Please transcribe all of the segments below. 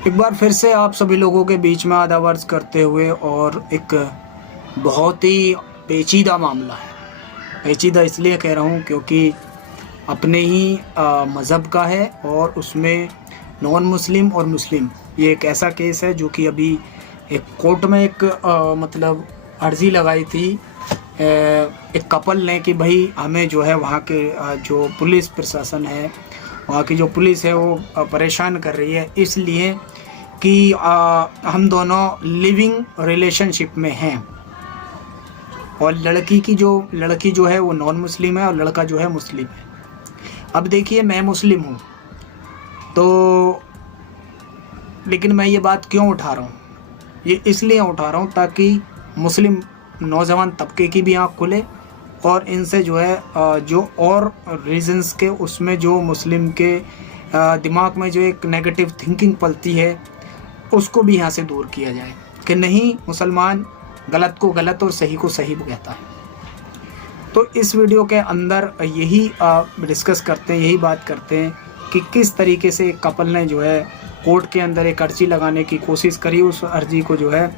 एक बार फिर से आप सभी लोगों के बीच में आदाब अर्ज करते हुए, और एक बहुत ही पेचीदा मामला है। पेचीदा इसलिए कह रहा हूँ क्योंकि अपने ही मज़हब का है, और उसमें नॉन मुस्लिम और मुस्लिम, ये एक ऐसा केस है जो कि अभी एक कोर्ट में एक मतलब अर्ज़ी लगाई थी एक कपल ने कि भाई हमें जो है वहाँ के जो पुलिस प्रशासन है, वहाँ की जो पुलिस है वो परेशान कर रही है, इसलिए कि हम दोनों लिविंग रिलेशनशिप में हैं, और लड़की जो है वो नॉन मुस्लिम है और लड़का जो है मुस्लिम है। अब देखिए, मैं मुस्लिम हूँ तो, लेकिन मैं ये बात क्यों उठा रहा हूँ? ये इसलिए उठा रहा हूँ ताकि मुस्लिम नौजवान तबके की भी आँख खुले, और इनसे जो है जो और रीजंस के उसमें जो मुस्लिम के दिमाग में जो एक नेगेटिव थिंकिंग पलती है उसको भी यहाँ से दूर किया जाए कि नहीं, मुसलमान गलत को गलत और सही को सही कहता है। तो इस वीडियो के अंदर यही डिस्कस करते हैं, यही बात करते हैं कि किस तरीके से एक कपल ने जो है कोर्ट के अंदर एक अर्जी लगाने की कोशिश करी, उस अर्जी को जो है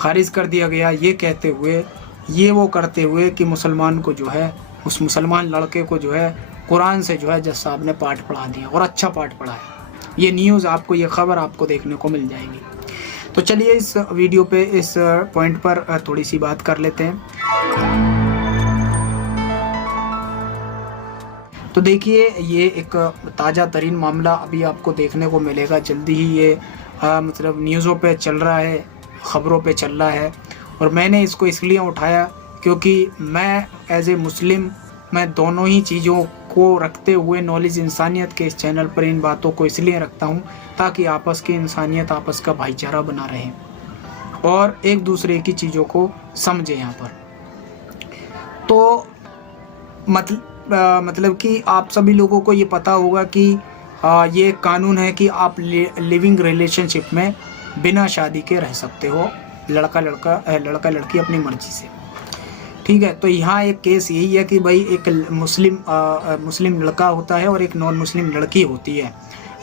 खारिज कर दिया गया, ये कहते हुए, ये वो करते हुए कि मुसलमान को जो है, उस मुसलमान लड़के को जो है कुरान से जो है जज साहब ने पाठ पढ़ा दिया, और अच्छा पाठ पढ़ाया। ये न्यूज़ आपको, ये खबर आपको देखने को मिल जाएगी। तो चलिए इस वीडियो पे इस पॉइंट पर थोड़ी सी बात कर लेते हैं। तो देखिए, ये एक ताज़ा तरीन मामला अभी आपको देखने को मिलेगा जल्दी ही। ये मतलब न्यूज़ों पे चल रहा है, ख़बरों पे चल रहा है, और मैंने इसको इसलिए उठाया क्योंकि मैं एज ए मुस्लिम, मैं दोनों ही चीज़ों को रखते हुए नॉलेज इंसानियत के इस चैनल पर इन बातों को इसलिए रखता हूँ ताकि आपस की इंसानियत, आपस का भाईचारा बना रहे और एक दूसरे की चीज़ों को समझे यहाँ पर। तो मतलब कि आप सभी लोगों को ये पता होगा कि ये कानून है कि आप लिविंग रिलेशनशिप में बिना शादी के रह सकते हो, लड़का लड़की अपनी मर्जी से। ठीक है, तो यहाँ एक केस यही है कि भाई एक मुस्लिम लड़का होता है और एक नॉन मुस्लिम लड़की होती है।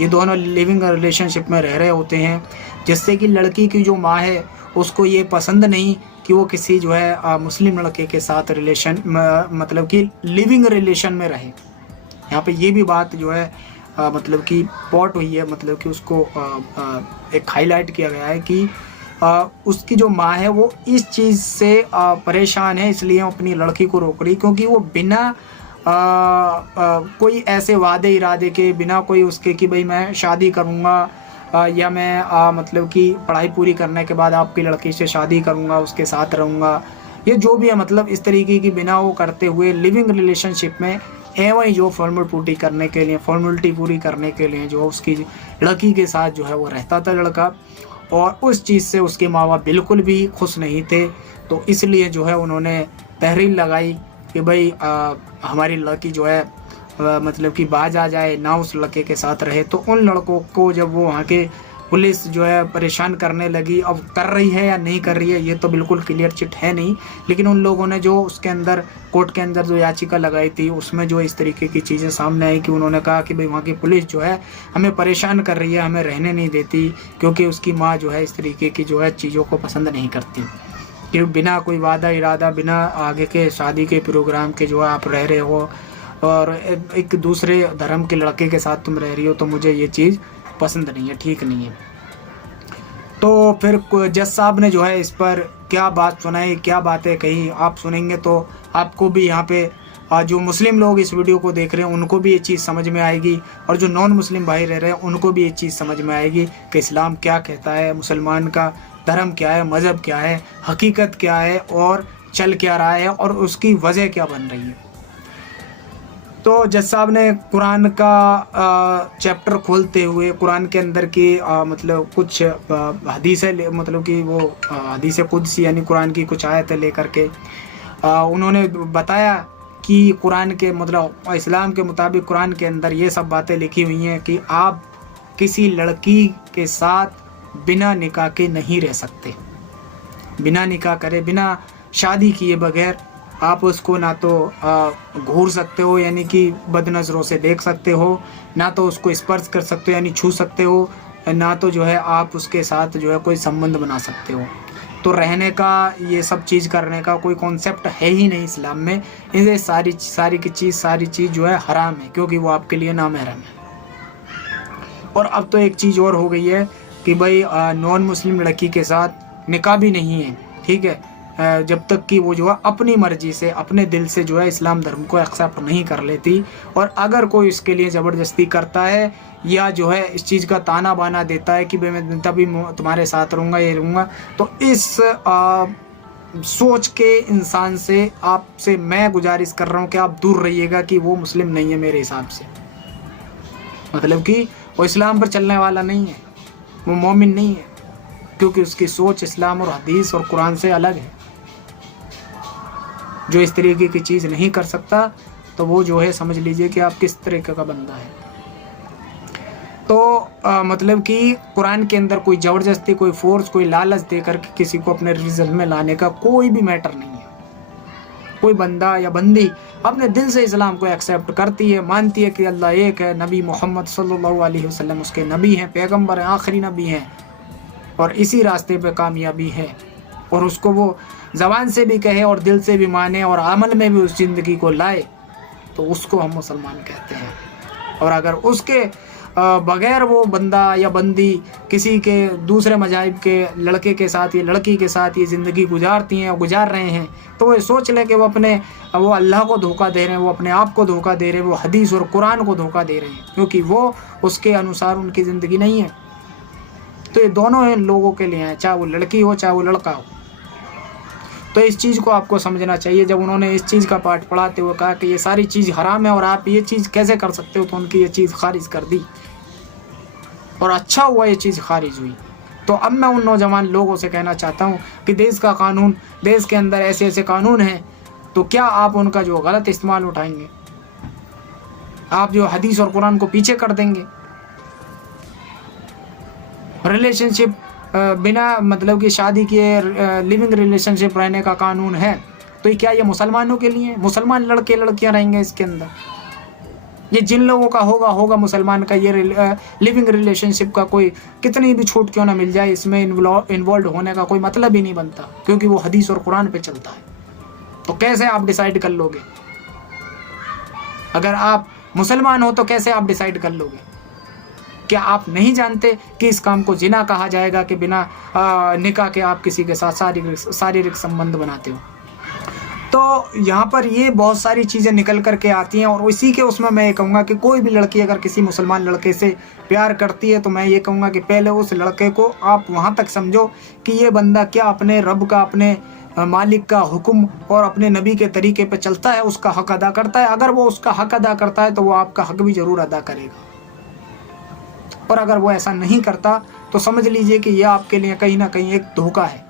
ये दोनों लिविंग रिलेशनशिप में रह रहे होते हैं, जिससे कि लड़की की जो माँ है उसको ये पसंद नहीं कि वो किसी जो है मुस्लिम लड़के के साथ मतलब कि लिविंग रिलेशन में रहे। यहाँ पे ये भी बात जो है मतलब कि पॉट हुई है, मतलब कि उसको एक हाईलाइट किया गया है कि उसकी जो माँ है वो इस चीज़ से परेशान है, इसलिए अपनी लड़की को रोक रही, क्योंकि वो बिना कोई ऐसे वादे इरादे के, बिना कोई उसके कि भाई मैं शादी करूँगा या मैं मतलब कि पढ़ाई पूरी करने के बाद आपकी लड़की से शादी करूँगा, उसके साथ रहूँगा, ये जो भी है, मतलब इस तरीके की बिना वो करते हुए लिविंग रिलेशनशिप में एवं ही जो फॉर्मेलिटी पूरी करने के लिए जो उसकी लड़की के साथ जो है वो रहता था लड़का, और उस चीज़ से उसके माँ बाप बिल्कुल भी खुश नहीं थे। तो इसलिए जो है उन्होंने तहरीर लगाई कि भाई हमारी लड़की जो है मतलब कि बाज आ जाए, ना उस लड़के के साथ रहे। तो उन लड़कों को जब वो वहाँ के पुलिस जो है परेशान करने लगी, अब कर रही है या नहीं कर रही है ये तो बिल्कुल क्लियर चिट है नहीं, लेकिन उन लोगों ने जो उसके अंदर कोर्ट के अंदर जो याचिका लगाई थी उसमें जो इस तरीके की चीज़ें सामने आई कि उन्होंने कहा कि भाई वहाँ की पुलिस जो है हमें परेशान कर रही है, हमें रहने नहीं देती, क्योंकि उसकी माँ जो है इस तरीके की जो है चीज़ों को पसंद नहीं करती कि बिना कोई वादा इरादा, बिना आगे के शादी के प्रोग्राम के जो है आप रह रहे हो और एक दूसरे धर्म के लड़के के साथ तुम रह रही हो, तो मुझे ये चीज़ पसंद नहीं है, ठीक नहीं है। तो फिर जज साहब ने जो है इस पर क्या बात सुनाई, क्या बातें कही, आप सुनेंगे तो आपको भी यहाँ पे जो मुस्लिम लोग इस वीडियो को देख रहे हैं उनको भी ये चीज़ समझ में आएगी, और जो नॉन मुस्लिम भाई रह रहे हैं उनको भी ये चीज़ समझ में आएगी कि इस्लाम क्या कहता है, मुसलमान का धर्म क्या है, मज़हब क्या है, हकीकत क्या है और चल क्या रहा है और उसकी वजह क्या बन रही है। तो जज साहब ने कुरान का चैप्टर खोलते हुए कुरान के अंदर की मतलब कुछ हदीसें, मतलब कि वो हदीस कुदसी यानी कुरान की कुछ आयतें लेकर के उन्होंने बताया कि कुरान के मतलब इस्लाम के मुताबिक कुरान के अंदर ये सब बातें लिखी हुई हैं कि आप किसी लड़की के साथ बिना निकाह के नहीं रह सकते, बिना निकाह करे, बिना शादी किए बगैर आप उसको ना तो घूर सकते हो यानी कि बदनज़रों से देख सकते हो, ना तो उसको स्पर्श कर सकते हो यानी छू सकते हो, ना तो जो है आप उसके साथ जो है कोई संबंध बना सकते हो। तो रहने का, ये सब चीज़ करने का कोई कॉन्सेप्ट है ही नहीं इस्लाम में। ये सारी चीज़ जो है हराम है, क्योंकि वो आपके लिए नामहरम है। और अब तो एक चीज़ और हो गई है कि भाई नॉन मुस्लिम लड़की के साथ निकाह भी नहीं है, ठीक है, जब तक कि वो जो है अपनी मर्जी से, अपने दिल से जो है इस्लाम धर्म को एक्सेप्ट नहीं कर लेती। और अगर कोई इसके लिए ज़बरदस्ती करता है या जो है इस चीज़ का ताना बाना देता है कि भाई मैं तभी तुम्हारे साथ रहूँगा, ये रहूँगा, तो इस सोच के इंसान से आपसे मैं गुजारिश कर रहा हूँ कि आप दूर रहिएगा, कि वो मुस्लिम नहीं है मेरे हिसाब से। मतलब कि वो इस्लाम पर चलने वाला नहीं है, वो मोमिन नहीं है, क्योंकि उसकी सोच इस्लाम और हदीस और कुरान से अलग है। जो इस तरीके की चीज़ नहीं कर सकता तो वो जो है समझ लीजिए कि आप किस तरीके का बंदा है। तो मतलब कि कुरान के अंदर कोई ज़बरदस्ती, कोई फोर्स, कोई लालच देकर के किसी को अपने रिलीजन में लाने का कोई भी मैटर नहीं है। कोई बंदा या बंदी अपने दिल से इस्लाम को एक्सेप्ट करती है, मानती है कि अल्लाह एक है, नबी मोहम्मद सल्लल्लाहु अलैहि वसल्लम उसके नबी हैं, पैगंबर हैं, आखिरी नबी हैं, और इसी रास्ते पे कामयाबी है, और उसको वो ज़बान से भी कहे और दिल से भी माने और अमल में भी उस ज़िंदगी को लाए, तो उसको हम मुसलमान कहते हैं। और अगर उसके बगैर वो बंदा या बंदी किसी के दूसरे मज़ाहिब के लड़के के साथ या लड़की के साथ ये ज़िंदगी गुजारती हैं और गुजार रहे हैं, तो वो सोच लें कि वो अल्लाह को धोखा दे रहे हैं, वो अपने आप को धोखा दे रहे हैं, वो हदीस और कुरान को धोखा दे रहे हैं, क्योंकि वो उसके अनुसार उनकी ज़िंदगी नहीं है। तो ये दोनों हैं लोगों के लिए हैं, चाहे वो लड़की हो चाहे वो लड़का हो। तो इस चीज़ को आपको समझना चाहिए। जब उन्होंने इस चीज़ का पाठ पढ़ाते हुए कहा कि ये सारी चीज़ हराम है और आप ये चीज़ कैसे कर सकते हो, तो उनकी ये चीज़ खारिज कर दी, और अच्छा हुआ ये चीज़ खारिज हुई। तो अब मैं उन नौजवान लोगों से कहना चाहता हूँ कि देश का कानून, देश के अंदर ऐसे ऐसे कानून हैं, तो क्या आप उनका जो गलत इस्तेमाल उठाएंगे? आप जो हदीस और कुरान को पीछे कर देंगे? रिलेशनशिप बिना मतलब कि शादी किए लिविंग रिलेशनशिप रहने का कानून है, तो क्या ये मुसलमानों के लिए? मुसलमान लड़के लड़कियां रहेंगे इसके अंदर? ये जिन लोगों का होगा मुसलमान का ये लिविंग रिलेशनशिप का कोई कितनी भी छूट क्यों ना मिल जाए, इसमें इन्वॉल्व होने का कोई मतलब ही नहीं बनता, क्योंकि वो हदीस और कुरान पे चलता है। तो कैसे आप डिसाइड कर लोगे? अगर आप मुसलमान हो तो कैसे आप डिसाइड कर लोगे? क्या आप नहीं जानते कि इस काम को जिना कहा जाएगा कि बिना निकाह के आप किसी के साथ शारीरिक संबंध बनाते हो? तो यहाँ पर ये बहुत सारी चीज़ें निकल कर के आती हैं, और इसी के उसमें मैं ये कहूँगा कि कोई भी लड़की अगर किसी मुसलमान लड़के से प्यार करती है, तो मैं ये कहूँगा कि पहले उस लड़के को आप वहाँ तक समझो कि ये बंदा क्या अपने रब का, अपने मालिक का हुक्म और अपने नबी के तरीके पे चलता है, उसका हक अदा करता है। अगर वो उसका हक अदा करता है तो वो आपका हक भी ज़रूर अदा करेगा, और अगर वो ऐसा नहीं करता तो समझ लीजिए कि यह आपके लिए कहीं ना कहीं एक धोखा है,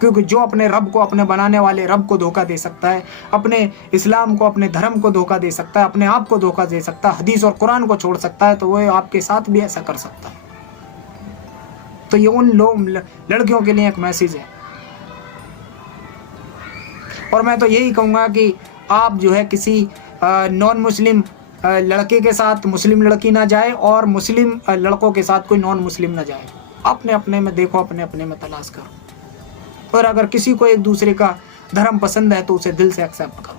क्योंकि जो अपने रब को, अपने बनाने वाले रब को धोखा दे सकता है, अपने इस्लाम को, अपने धर्म को धोखा दे सकता है, अपने आप को धोखा दे सकता है, हदीस और कुरान को छोड़ सकता है, तो वो आपके साथ भी ऐसा कर सकता है। तो ये उन लड़कियों के लिए एक मैसेज है। और मैं तो यही कहूँगा कि आप जो है किसी नॉन मुस्लिम लड़के के साथ मुस्लिम लड़की ना जाए, और मुस्लिम लड़कों के साथ कोई नॉन मुस्लिम ना जाए। अपने अपने में देखो, अपने अपने में तलाश करो, और अगर किसी को एक दूसरे का धर्म पसंद है तो उसे दिल से एक्सेप्ट करो।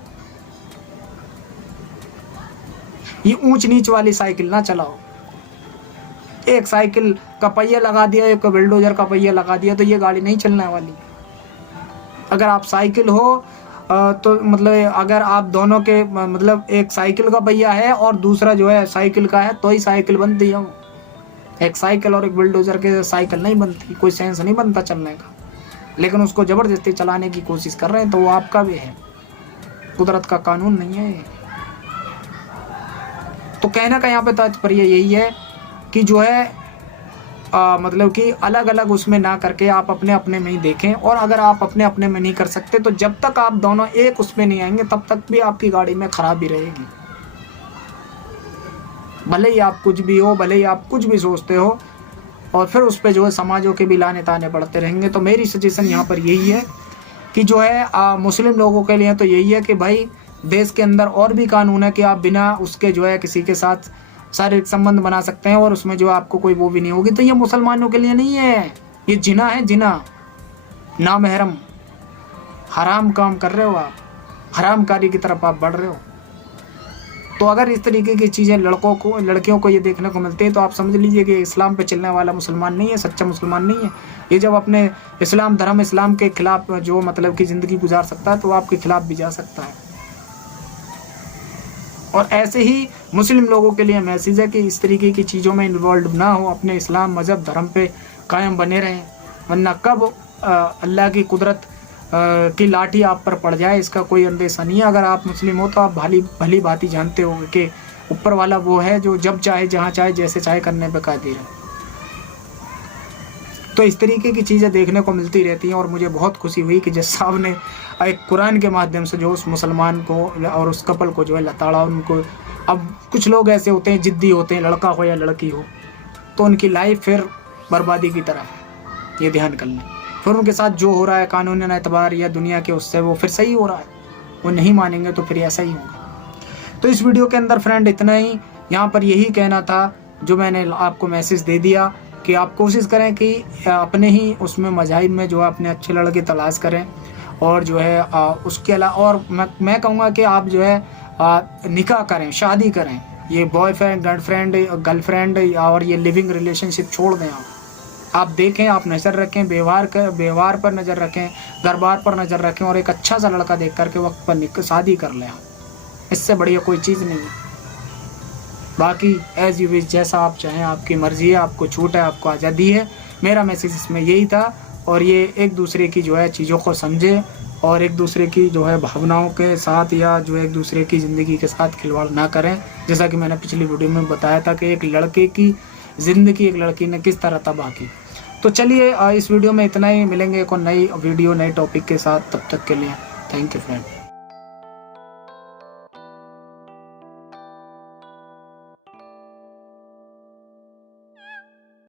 ये ऊंच नीच वाली साइकिल ना चलाओ। एक साइकिल का पहिया लगा दिया, एक बुलडोजर का पहिया लगा दिया, तो ये गाड़ी नहीं चलने वाली। अगर आप साइकिल हो तो मतलब अगर आप दोनों के मतलब एक साइकिल का पहिया है और दूसरा जो है साइकिल का है, तो ही साइकिल बनती है। वो एक साइकिल और एक बुलडोजर के साइकिल नहीं बनती, कोई सेंस नहीं बनता चलने का। लेकिन उसको ज़बरदस्ती चलाने की कोशिश कर रहे हैं, तो वो आपका भी है, कुदरत का कानून नहीं है ये। तो कहने का यहाँ पे तात्पर्य यही है कि जो है मतलब कि अलग अलग उसमें ना करके आप अपने अपने में ही देखें। और अगर आप अपने अपने में नहीं कर सकते, तो जब तक आप दोनों एक उसमें नहीं आएंगे, तब तक भी आपकी गाड़ी में खराबी रहेगी। भले ही आप कुछ भी हो, भले ही आप कुछ भी सोचते हो, और फिर उस पर जो है समाजों के भी लाने ताने पड़ते रहेंगे। तो मेरी सजेशन यहाँ पर यही है कि जो है मुस्लिम लोगों के लिए तो यही है कि भाई देश के अंदर और भी कानून है कि आप बिना उसके जो है किसी के साथ शारीरिक संबंध बना सकते हैं और उसमें जो आपको कोई वो भी नहीं होगी, तो ये मुसलमानों के लिए नहीं है, ये जिना है, जिना, नामहरम, हराम काम कर रहे हो आप, हरामकारी की तरफ आप बढ़ रहे हो। तो अगर इस तरीके की चीज़ें लड़कियों को ये देखने को मिलती है तो आप समझ लीजिए कि इस्लाम पे चलने वाला मुसलमान नहीं है, सच्चा मुसलमान नहीं है। ये जब अपने इस्लाम धर्म, इस्लाम के खिलाफ जो मतलब की ज़िंदगी गुजार सकता है तो आपके खिलाफ भी जा सकता है। और ऐसे ही मुस्लिम लोगों के लिए मैसेज है कि इस तरीके की चीज़ों में इन्वॉल्व ना हो, अपने इस्लाम मज़हब धर्म पे कायम बने रहें, वरना कब अल्लाह की कुदरत की लाठी आप पर पड़ जाए इसका कोई अंदेशा नहीं है। अगर आप मुस्लिम हो तो आप भली भांति जानते हो कि ऊपर वाला वो है जो जब चाहे, जहाँ चाहे, जैसे चाहे करने पे कादिर है। तो इस तरीके की चीज़ें देखने को मिलती रहती हैं और मुझे बहुत खुशी हुई कि जज साहब ने एक कुरान के माध्यम से जो उस मुसलमान को और उस कपल को जो है लताड़ा उनको। अब कुछ लोग ऐसे होते हैं, जिद्दी होते हैं, लड़का हो या लड़की हो, तो उनकी लाइफ फिर बर्बादी की तरह है, ये ध्यान कर लें। फिर उनके साथ जो हो रहा है कानूनी एतबार या दुनिया के उससे वो फिर सही हो रहा है, वो नहीं मानेंगे तो फिर ऐसा ही होगा। तो इस वीडियो के अंदर फ्रेंड इतना ही, यहाँ पर यही कहना था जो मैंने आपको मैसेज दे दिया कि आप कोशिश करें कि अपने ही उसमें मज़ाहिब में जो है अपने अच्छे लड़के तलाश करें और जो है उसके अलावा और मैं कहूँगा कि आप जो है निकाह करें, शादी करें। ये बॉयफ्रेंड, गर्लफ्रेंड और ये लिविंग रिलेशनशिप छोड़ दें। आप देखें, आप नज़र रखें, व्यवहार पर नज़र रखें, घर-बार पर नज़र रखें और एक अच्छा सा लड़का देख करके वक्त पर शादी कर लें। इससे बढ़िया कोई चीज़ नहीं है। बाकी एज़ यू विश, जैसा आप चाहें, आपकी मर्ज़ी है, आपको छूट है, आपको आज़ादी है। मेरा मैसेज इसमें यही था। और ये एक दूसरे की जो है चीज़ों को समझे और एक दूसरे की जो है भावनाओं के साथ या जो एक दूसरे की ज़िंदगी के साथ खिलवाड़ ना करें। जैसा कि मैंने पिछली वीडियो में बताया था कि एक लड़के की ज़िंदगी एक लड़की ने किस तरह तबाह की। तो चलिए इस वीडियो में इतना ही, मिलेंगे एक और नई वीडियो नए टॉपिक के साथ, तब तक के लिए थैंक यू फ्रेंड।